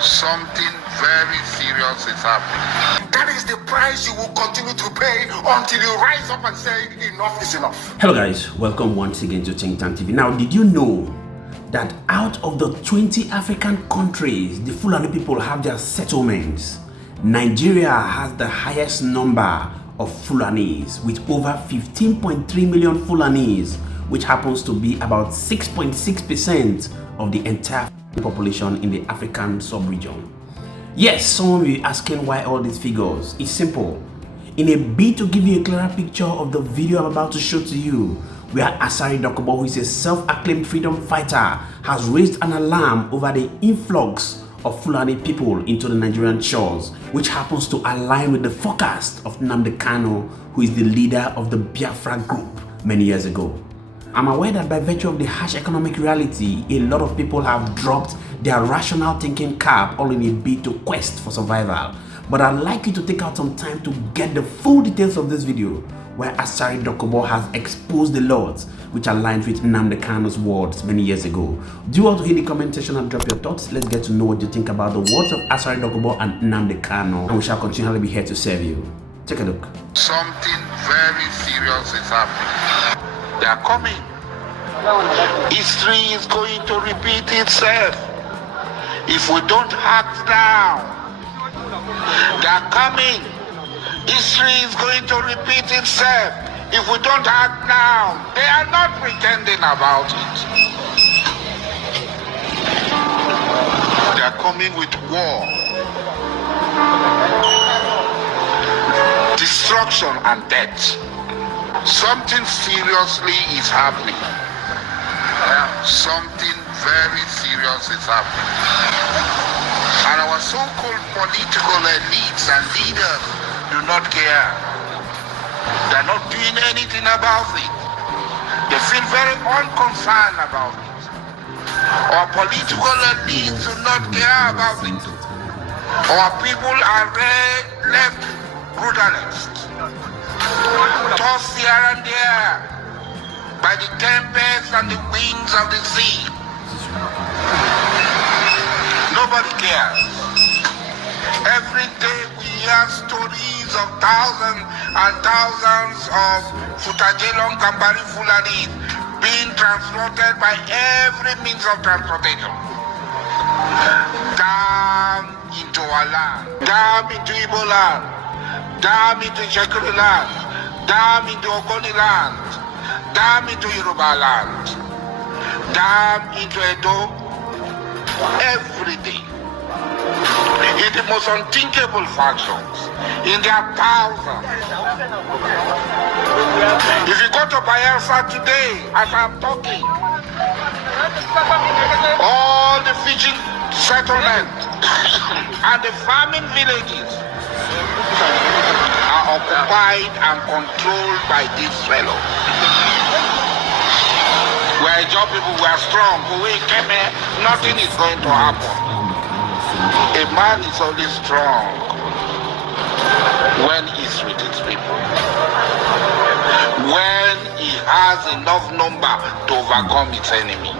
Something very serious is happening. That is the price you will continue to pay until you rise up and say enough is enough. Hello guys, welcome once again to Think Tank TV. Now, did you know that out of the 20 African countries the Fulani people have their settlements, Nigeria has the highest number of Fulanis with over 15.3 million Fulanis, which happens to be about 6.6% of the entire population in the African sub-region. Yes, some of you are asking why all these figures. It's simple. In a bid to give you a clearer picture of the video I'm about to show to you, where Asari Dokubo, who is a self-acclaimed freedom fighter, has raised an alarm over the influx of Fulani people into the Nigerian shores, which happens to align with the forecast of Nnamdi Kanu, who is the leader of the Biafra group many years ago. I'm aware that by virtue of the harsh economic reality, a lot of people have dropped their rational thinking cap all in a bid to quest for survival. But I'd like you to take out some time to get the full details of this video, where Asari Dokubo has exposed the laws which aligns with Nnamdi Kanu's words many years ago. Do you want to hit the comment section and drop your thoughts? Let's get to know what you think about the words of Asari Dokubo and Nnamdi Kanu, and we shall continually be here to serve you. Take a look. Something very serious is happening. They are coming. History is going to repeat itself if we don't act now. They are coming. History is going to repeat itself if we don't act now. They are not pretending about it. They are coming with war, destruction and death. Something seriously is happening. Something very serious is happening. And our so-called political elites and leaders do not care. They're not doing anything about it. They feel very unconcerned about it. Our political elites do not care about it. Our people are left rudderless, tossed here and there by the tempest and the winds of the sea. Nobody cares. Every day we hear stories of thousands and thousands of Futajelong Kambari Fulani being transported by every means of transportation. Down into our land, down into Igbo land, down into Shekiri land, down into Ogoni land, down into Yoruba land, down into Edo, every day. In the most unthinkable factions, in their thousands. If you go to Biafra today, as I'm talking, all the fishing settlements and the farming villages are occupied and controlled by these fellows. We're job people, we are strong, we came here, nothing is going to happen. A man is only strong when he's with his people, when he has enough number to overcome his enemy.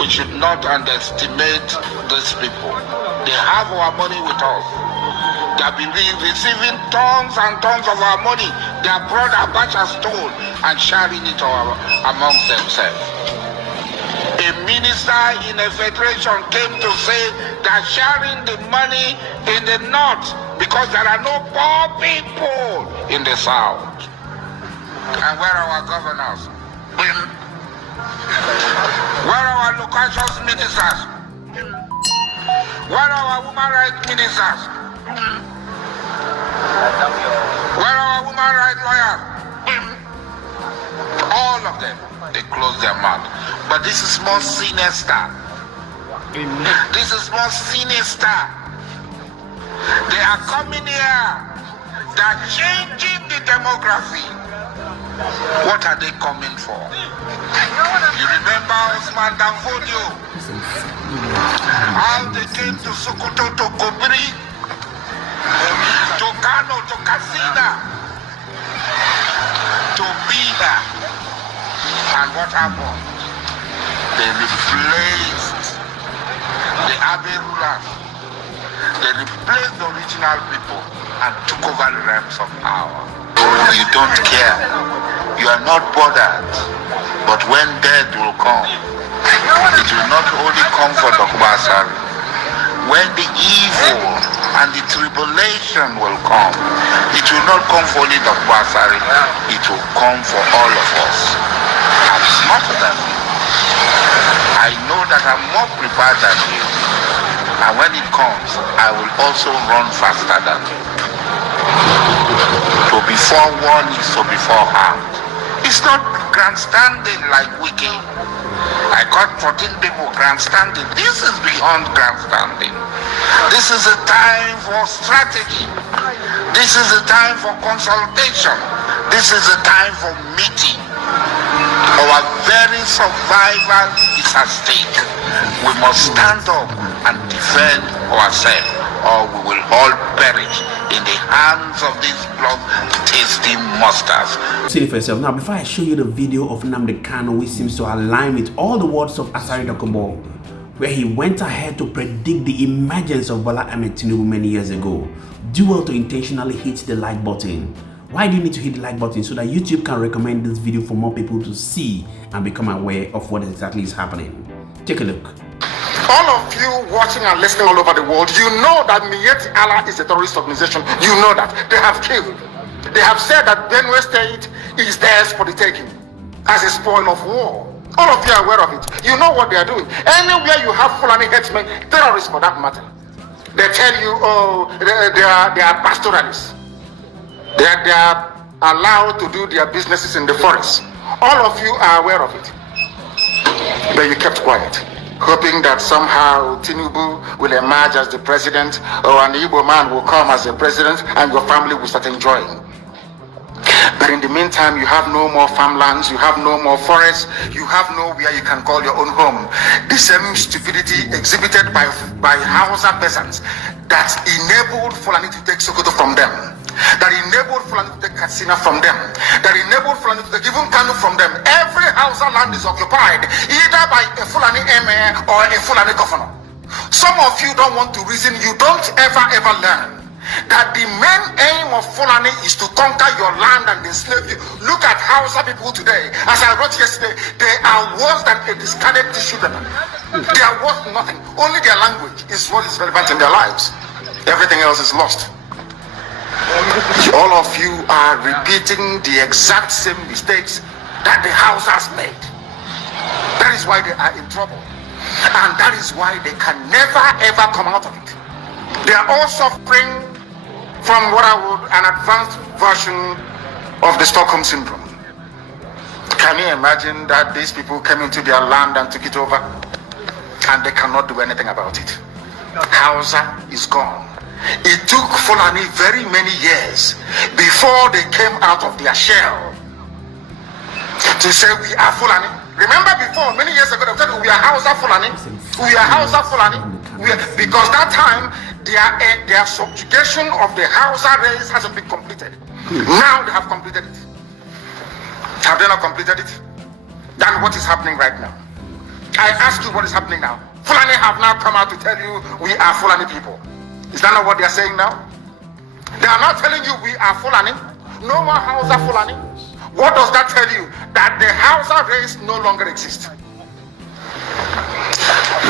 We should not underestimate these people. They have our money with us. They have been receiving tons and tons of our money. Their brother Abacha stole and sharing it amongst themselves. A minister in a federation came to say they're sharing the money in the north because there are no poor people in the south. And where are our governors? Where are our locations ministers? Where are our women rights ministers? Where are our women rights lawyers? All of them, they close their mouth. But this is more sinister. This is more sinister. They are coming here. They are changing the demography. What are they coming for? You remember Osman Danfodio? How they came to Sokoto, to Kobri, to Kano, to Katsina, to Bida. And what happened? They replaced the Abe rulers. They replaced the original people and took over the realms of power. You don't care. You are not bothered. But when death will come, it will not only come for Dokubo Asari. When the evil and the tribulation will come, it will not come for only Dokubo Asari. It will come for all of us. I'm smarter than you. I know that I'm more prepared than you. And when it comes, I will also run faster than you. To be forewarned is to be forearmed. It's not grandstanding like Wiki. I got 14 people grandstanding. This is beyond grandstanding. This is a time for strategy. This is a time for consultation. This is a time for meeting. Our very survival is at stake. We must stand up and defend ourselves, or we will all perish in the hands of these blood-tasting monsters. See it for yourself. Now, before I show you the video of Nnamdi Kanu, which seems to align with all the words of Asari Dokubo, where he went ahead to predict the emergence of Bola Ahmed Tinubu many years ago, do well to intentionally hit the like button. Why do you need to hit the like button? So that YouTube can recommend this video for more people to see and become aware of what exactly is happening. Take a look. All of you watching and listening all over the world, you know that Miyetti Allah is a terrorist organization. You know that. They have killed. They have said that Benue State is theirs for the taking as a spoil of war. All of you are aware of it. You know what they are doing. Anywhere you have Fulani headsmen, terrorists for that matter, they tell you, oh, they are pastoralists. They are allowed to do their businesses in the forest. All of you are aware of it. But you kept quiet, hoping that somehow Tinubu will emerge as the president, or an Igbo man will come as the president, and your family will start enjoying. But in the meantime, you have no more farmlands, you have no more forests, you have nowhere you can call your own home. The same stupidity exhibited by Hausa peasants that enabled Fulani to take Sokoto from them, that enabled Fulani to take Katsina from them, that enabled Fulani to take even Kanu from them. Every Hausa land is occupied either by a Fulani emir or a Fulani governor. Some of you don't want to reason, you don't ever learn that the main aim of Fulani is to conquer your land and enslave you. Look at Hausa people today. As I wrote yesterday, they are worse than a discarded tissue paper. They are worth nothing. Only their language is what is relevant in their lives. Everything else is lost. All of you are repeating the exact same mistakes that the Hausas made. That is why they are in trouble. And that is why they can never ever come out of it. They are all suffering from what I would an advanced version of the Stockholm syndrome. Can you imagine that these people came into their land and took it over and they cannot do anything about it? Hausa is gone. It took Fulani very many years before they came out of their shell to say we are Fulani. Remember before, many years ago, they said we are Hausa Fulani. We are Hausa Fulani. Because that time, their subjugation of the Hausa race hasn't been completed. Now they have completed it. Have they not completed it? Then what is happening right now? I ask you what is happening now. Fulani have now come out to tell you we are Fulani people. Is that not what they are saying now? They are not telling you we are Fulani. No more Hausa Fulani. What does that tell you? That the Hausa race no longer exists.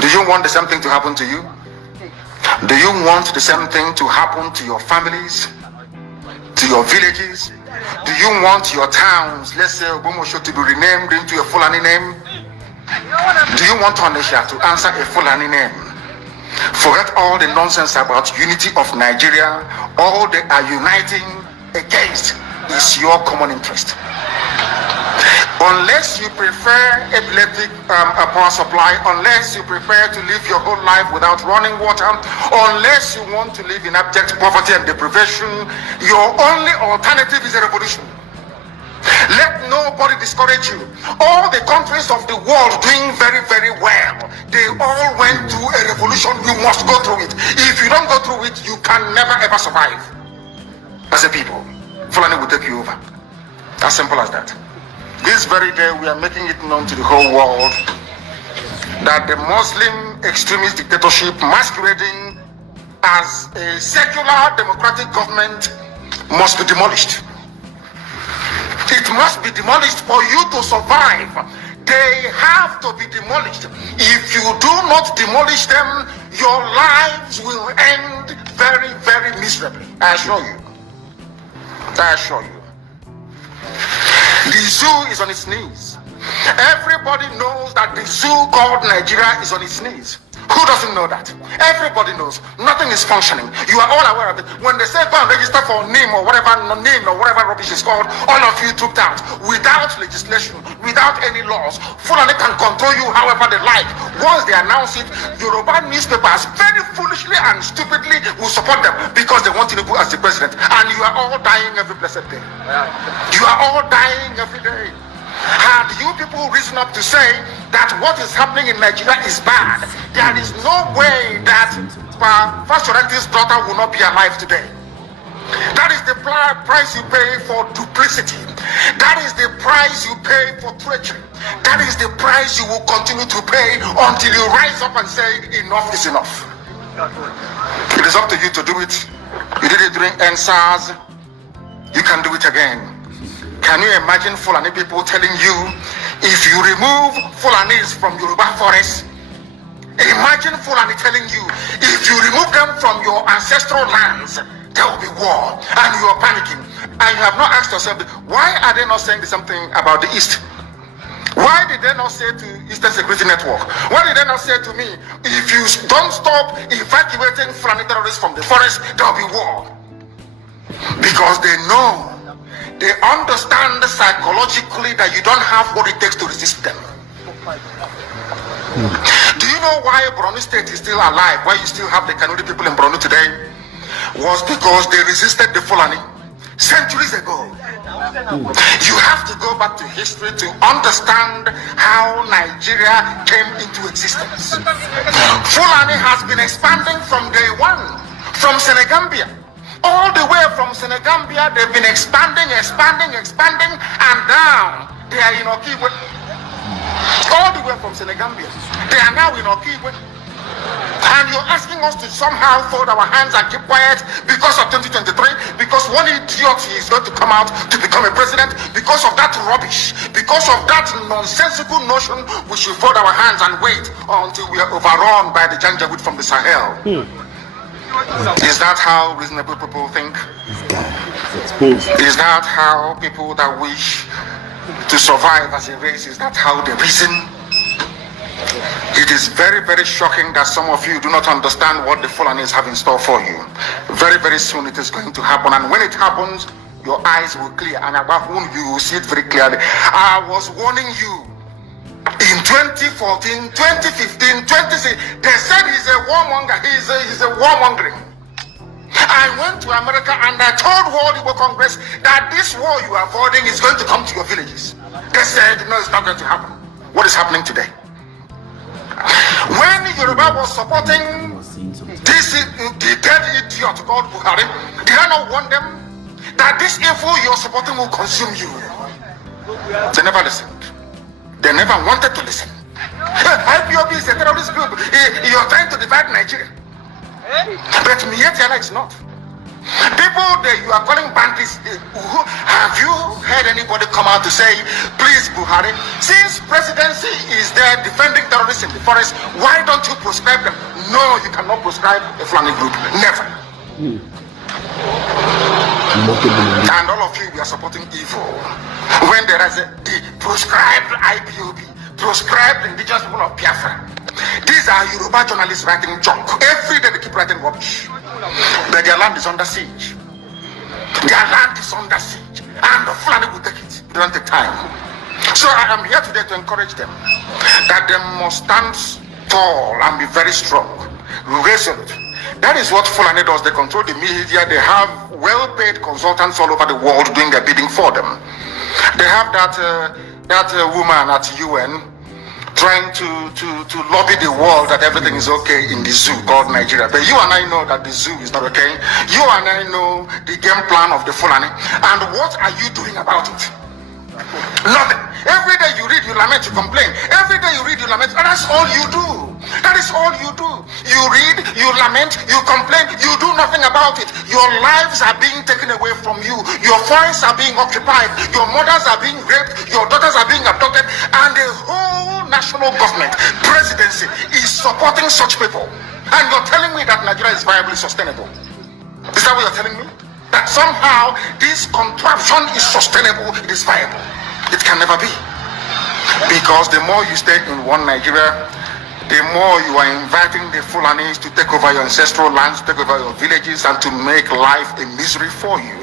Do you want the same thing to happen to you? Do you want the same thing to happen to your families, to your villages? Do you want your towns, let's say Ogumosho, to be renamed into a Fulani name? Do you want Onisha to answer a Fulani name? Forget all the nonsense about unity of Nigeria. All they are uniting against is your common interest. Unless you prefer epileptic power supply, unless you prefer to live your whole life without running water, unless you want to live in abject poverty and deprivation, your only alternative is a revolution. Let nobody discourage you. All the countries of the world doing very, very well, they all went through a revolution. You must go through it. If you don't go through it, you can never ever survive. As a people, Fulani will take you over. As simple as that. This very day, we are making it known to the whole world that the Muslim extremist dictatorship masquerading as a secular democratic government must be demolished. It must be demolished for you to survive. They have to be demolished. If you do not demolish them, your lives will end very, very miserably. I assure you. I assure you. The zoo is on its knees. Everybody knows that the zoo called Nigeria is on its knees. Who doesn't know that? Everybody knows. Nothing is functioning. You are all aware of it. When they say go and register for NIM or whatever rubbish is called, all of you trooped out without legislation, without any laws. Fulani can control you however they like. Once they announce it, Yoruba newspapers very foolishly and stupidly will support them because they want Tinubu as the president. And you are all dying every blessed day. You are all dying every day. Had you people risen up to say that what is happening in Nigeria is bad, there is no way that First Orange's daughter will not be alive today. That is the price you pay for duplicity. That is the price you pay for treachery. That is the price you will continue to pay until you rise up and say enough is enough. It is up to you to do it. You did it during NSAS. You can do it again. Can you imagine Fulani people telling you, if you remove Fulanis from Yoruba forest, imagine Fulani telling you, if you remove them from your ancestral lands, there will be war, and you are panicking. And you have not asked yourself, why are they not saying the same thing about the East? Why did they not say to Eastern Security Network? Why did they not say to me, if you don't stop evacuating Fulani terrorists from the forest, there will be war? Because they know. They understand psychologically that you don't have what it takes to resist them. Do you know why Borno State is still alive? Why you still have the Kanuri people in Borno today? Was because they resisted the Fulani centuries ago. You have to go back to history to understand how Nigeria came into existence. Fulani has been expanding from day one, from Senegambia. All the way from Senegambia, they've been expanding, and now they are in Okigwe. All the way from Senegambia, they are now in Okigwe. And you're asking us to somehow fold our hands and keep quiet because of 2023, because one idiot is going to come out to become a president, because of that rubbish, because of that nonsensical notion, we should fold our hands and wait until we are overrun by the Janjaweed from the Sahel. Is that how reasonable people think? Is that how people that wish to survive as a race, is that how they reason? It is very, very shocking that some of you do not understand what the Fulanis have in store for you. Very, very soon it is going to happen, and when it happens, your eyes will clear, and about whom you will see it very clearly. I was warning you. In 2014, 2015, 2016, they said he's a warmonger. He's a warmongering. I went to America and I told World War Congress that this war you are avoiding is going to come to your villages. They said, no, it's not going to happen. What is happening today? When Yoruba was supporting the dead idiot called Buhari, did I not warn them that this evil you're supporting will consume you? They never listened. They never wanted to listen. IPOB is a terrorist group. You're trying to divide Nigeria. But Mietiala is not. People that you are calling bandits, have you heard anybody come out to say, please Buhari, since presidency is there defending terrorists in the forest, why don't you proscribe them? No, you cannot proscribe a Fulani group. Never. And all of you are supporting evil. When there is the proscribed IPOB, proscribed indigenous people of Biafra. These are Yoruba journalists writing junk. Every day they keep writing rubbish. But their land is under siege. Their land is under siege. And the Fulani will take it. It don't take time. So I am here today to encourage them that they must stand tall and be very strong, resolute. That is what Fulani does. They control the media. They have well-paid consultants all over the world doing their bidding for them. They have that woman at UN trying to lobby the world that everything is okay in the zoo called Nigeria. But you and I know that the zoo is not okay. You and I know the game plan of the Fulani. And what are you doing about it? Nothing. Every day you read, you lament, you complain. Every day you read, you lament, and that's all you do. That is all you do. You read, you lament, you complain, you do nothing about it. Your lives are being taken away from you. Your forests are being occupied. Your mothers are being raped. Your daughters are being abducted. And the whole national government, presidency, is supporting such people. And you're telling me that Nigeria is viably sustainable. Is that what you're telling me? That somehow this contraption is sustainable, it is viable. It can never be. Because the more you stay in one Nigeria, the more you are inviting the Fulanis to take over your ancestral lands, take over your villages, and to make life a misery for you.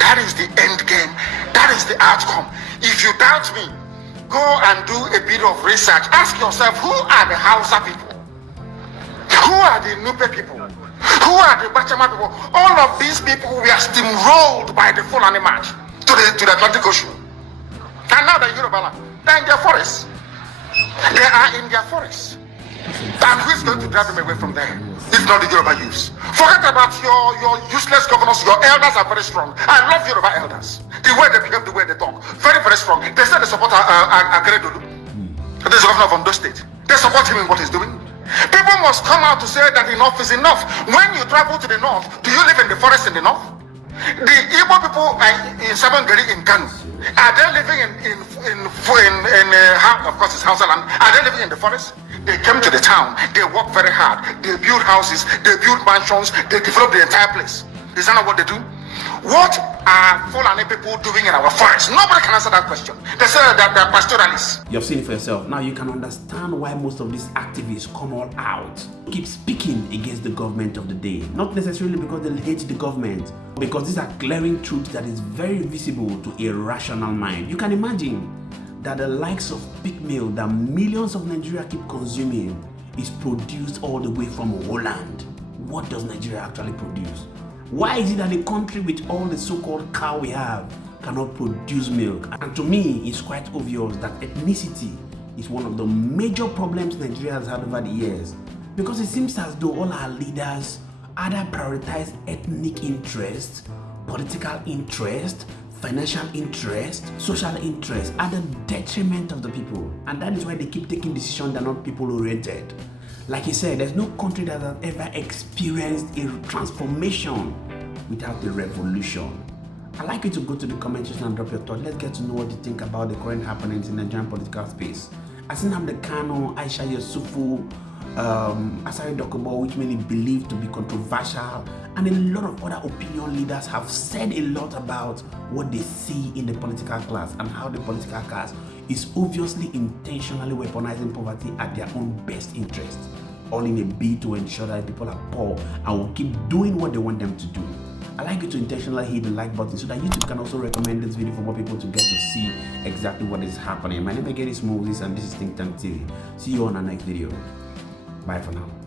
That is the end game. That is the outcome. If you doubt me, go and do a bit of research. Ask yourself, who are the Hausa people? Who are the Nupe people? Who are the Bachama people? All of these people were steamrolled by the Fulani march to the Atlantic Ocean. And now they're in Yoruba land. They're in their forests. They are in their forests. And who is going to drive them away from there? If not the Yoruba youths. Forget about your useless governors. Your elders are very strong. I love Yoruba elders. The way they behave, the way they talk. Very, very strong. They say they support Agredo. This is the governor of Ondo State. They support him in what he's doing. People must come out to say that enough is enough. When you travel to the north, do you live in the forest in the north? The Igbo people in Sabangari in Kanu, are they living of course it's Hausa land, are they living in the forest? They came to the town, they work very hard, they build houses, they build mansions, they develop the entire place. Is that not what they do? What are Fulani people doing in our forest? Nobody can answer that question. They say that they're pastoralists. You've seen it for yourself. Now you can understand why most of these activists come all out, keep speaking against the government of the day. Not necessarily because they hate the government, because these are glaring truths that is very visible to a rational mind. You can imagine that the likes of pig meal that millions of Nigeria keep consuming is produced all the way from Holland. What does Nigeria actually produce? Why is it that a country with all the so-called cow we have cannot produce milk? And to me, it's quite obvious that ethnicity is one of the major problems Nigeria has had over the years. Because it seems as though all our leaders either prioritize ethnic interest, political interest, financial interest, social interest at the detriment of the people. And that is why they keep taking decisions that are not people-oriented. Like he said, there's no country that has ever experienced a transformation without a revolution. I'd like you to go to the comment section and drop your thoughts. Let's get to know what you think about the current happenings in the Nigerian political space. I see Nnamdi Kanu, Aisha Asari Dokubo, which many believe to be controversial, and a lot of other opinion leaders have said a lot about what they see in the political class and how the political class is obviously intentionally weaponizing poverty at their own best interest, all in a bid to ensure that people are poor and will keep doing what they want them to do. I'd like you to intentionally hit the like button so that YouTube can also recommend this video for more people to get to see exactly what is happening. My name again is Moses and this is Think Tank TV. See you on our next video. Bye for now.